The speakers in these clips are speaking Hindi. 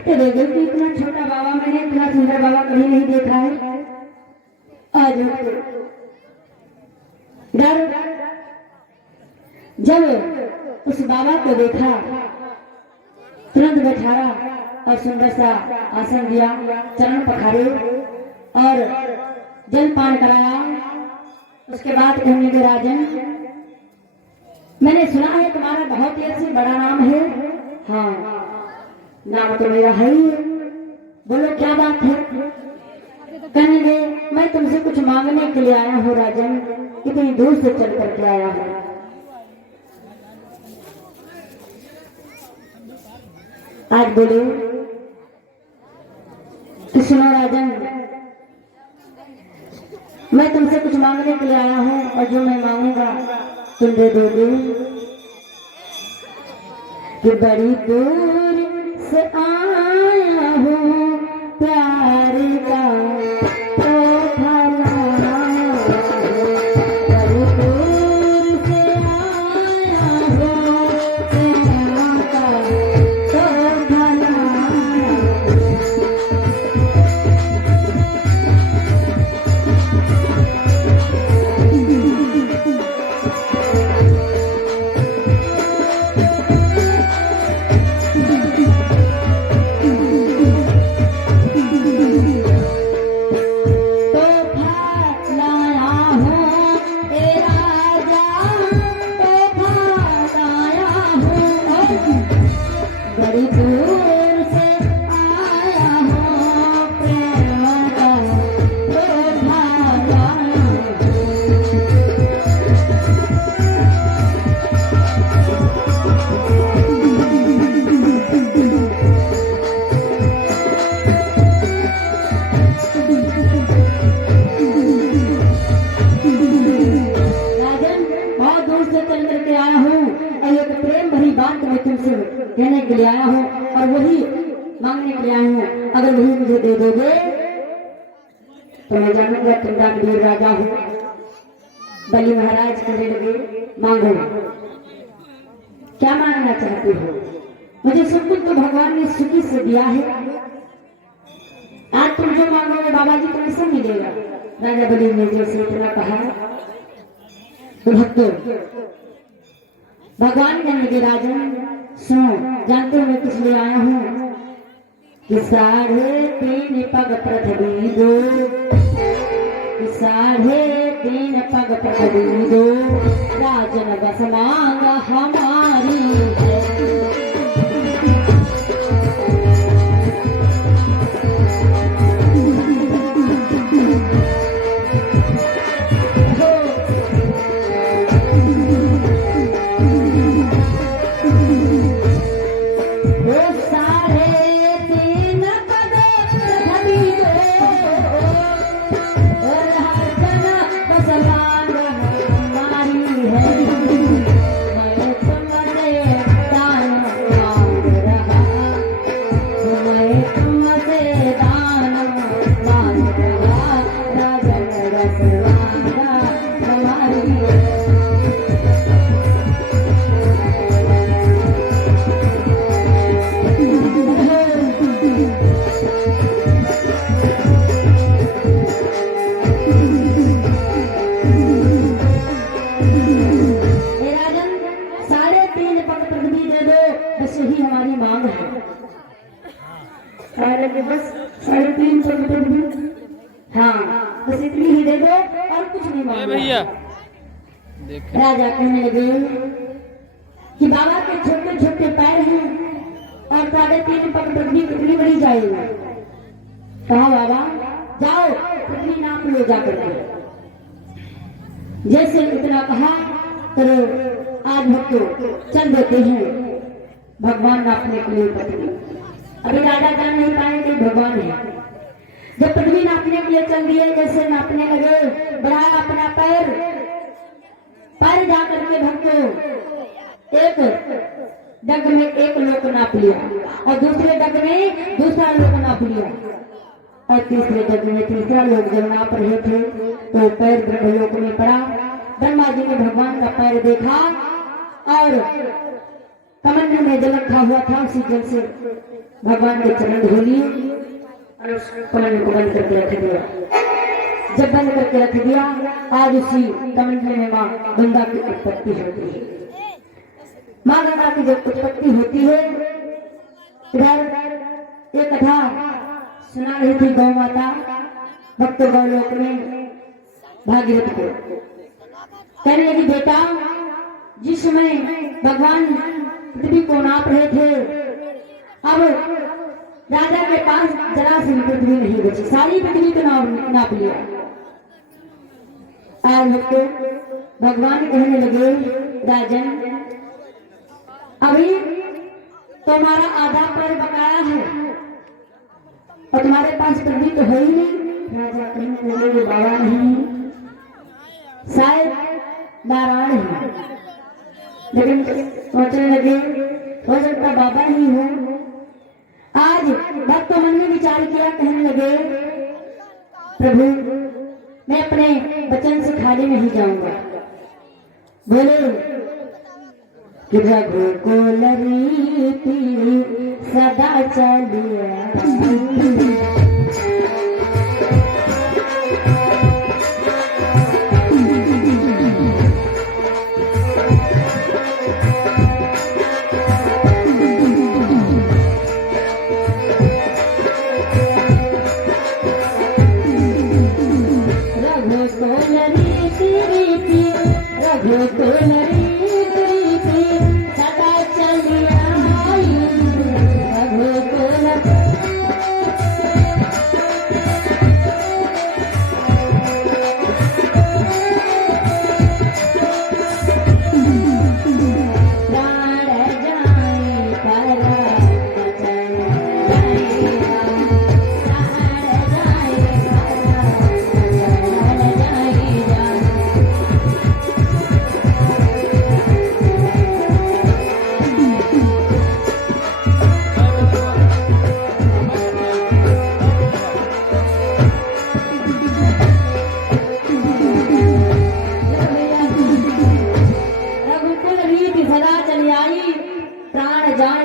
तो देखो कि इतना छोटा बाबा मैंने इतना सुंदर बाबा कभी नहीं देखा है। आज जब उस बाबा को देखा तुरंत बैठाया और सुंदर सा आसन दिया, चरण पखारे और जल पान कराया। उसके बाद कहने लगे, राजन मैंने सुना है तुम्हारा बहुत ही अच्छी बड़ा नाम है। हाँ, नाम तो मेरा है ही, बोलो क्या बात है। कहने लगे, मैं तुमसे कुछ मांगने के लिए आया हूँ राजन, इतनी दूर से चल करके आया हूँ। आज बोलो तो सुनो राजन, मैं तुमसे कुछ मांगने के लिए आया हूँ और जो मैं मांगूंगा तुम दे दोगे। कि बड़ी दूर से आया हूँ प्यार का तोहफा लाया हूँ, बड़ी दूर से आया हूँ प्यार का तोहफा लाया हूँ। बड़ी दूर से आया हूँ प्रेम का तोहफा लाया राजन, बहुत दूर से चल करके आया हूँ और एक प्रेम भरी बात मैं तुमसे कहने के लिए आया हूँ और वही मांगने के लिए आया हूँ। अगर वही मुझे दे दोगे तो मैं जानूंगा तुम दानवीर राजा हो। बलि महाराज कहने लगे, मांगो क्या मांगना चाहते हो। मुझे सब कुछ तो भगवान ने सुखी से दिया है, आज तुम जो मांगोगे बाबा जी तुम्हें सब मिलेगा। राजा बलि ने जैसे इतना कहा तो भक्तों भगवान कहने लगे, राजन सुनो, जानते हो मैं किस लिए आया हूँ कि 3.5 पग पृथ्वी दो, 3.5 पग पृथ्वी दो, राजन बस मांग हमारी है। बस 3.5 पग, हाँ बस इतनी ही दे दो और कुछ नहीं मांगो भैया। राजा कहने लगे कि बाबा के छोटे छोटे पैर हैं और 3.5 पग पृथ्वी कितनी बड़ी जाएगी। कहा बाबा जाओ पृथ्वी नाप लो जाकर के। जैसे इतना कहा तो आज भक्तों चल देते हैं भगवान नापने के लिए पृथ्वी। अभी राजा जान नहीं पाए कि भगवान है। जब पृथ्वी नापने के लिए चल दिए, जैसे नापने लगे, बढ़ाया अपना पैर जा करके भक्तों एक डग में एक लोक नाप लिया और दूसरे डग में दूसरा लोक नाप लिया और तीसरे डग में तीसरा लोक जब नाप रहे थे तो पैर ब्रह्मलोक में पड़ा। ब्रह्मा जी ने भगवान का पैर देखा और कमंडल में जल रखा हुआ था, उसी जल से भगवान के चरण धो लिए और उस कमंडल को बंद करके रख दिया। जब बंद करके रख दिया, आज उसी कमंडल में माँ गंगा की उत्पत्ति होती है। माँ गंगा की जब उत्पत्ति होती है, इधर एक कथा सुना रही थी गौ माता भक्त गौलोक में भागीरथ को। कहने लगी, बेटा जिस समय भगवान पृथ्वी को नाप रहे थे, अब राजा के पास जरा सी पृथ्वी नहीं बची, सारी पृथ्वी को नाप लिया। आज भगवान कहने लगे, राजन अभी तुम्हारा आधा पर बकाया है और तुम्हारे पास पृथ्वी तो है ही नहीं। राजा कहने लगे, बाबा नहीं, शायद नारायण है, लेकिन सोचने लगे हो सकता बाबा ही हो। आज भक्त मन में विचार किया, कहने लगे, प्रभु मैं अपने वचन से खाली नहीं जाऊंगा। बोले कि रघुकुल रीति सदा चलिया,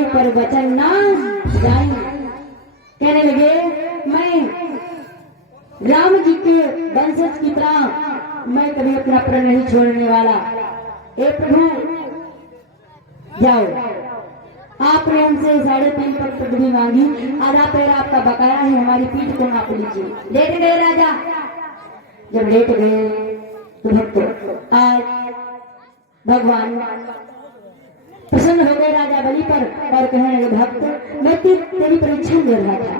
पर वचन ना जाए। कहने लगे, मैं राम जी के वंशज की तरह मैं कभी अपना प्रण नहीं छोड़ने वाला। ए प्रभु जाओ, आपने हमसे 3.5 पर पृथ्वी मांगी, आधा पैर आपका बकाया है, हमारी पीठ को नाप लीजिए। लेट गए राजा। जब लेट गए तो भक्त आज भगवान प्रसन्न हो गए राजा बलि पर और कहने लगे, भक्त मैं तेरी परीक्षा ले रहा था।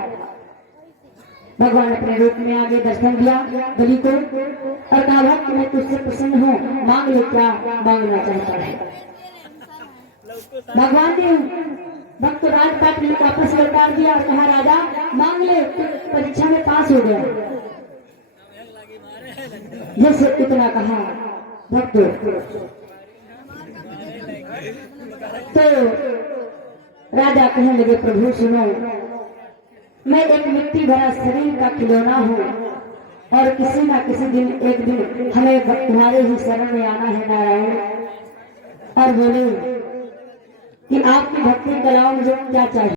भगवान अपने रूप में आगे दर्शन दिया बलि को और कहा, भक्त मैं तुझसे प्रसन्न हूँ, मांग ले क्या मांगना चाहता है। भगवान ने भक्त राजपाट ने वापस लौटा दिया और कहा, राजा मांग ले, परीक्षा में पास हो गया। जैसे इतना कहा भक्त तो राजा कहने लगे, प्रभु सुनो, मैं एक मिट्टी भरा शरीर का खिलौना हूँ और किसी ना किसी दिन एक दिन हमें तुम्हारे ही शरण में आना है नारायण। और बोले कि आपकी भक्ति कलाओं मुझे क्या चाहिए।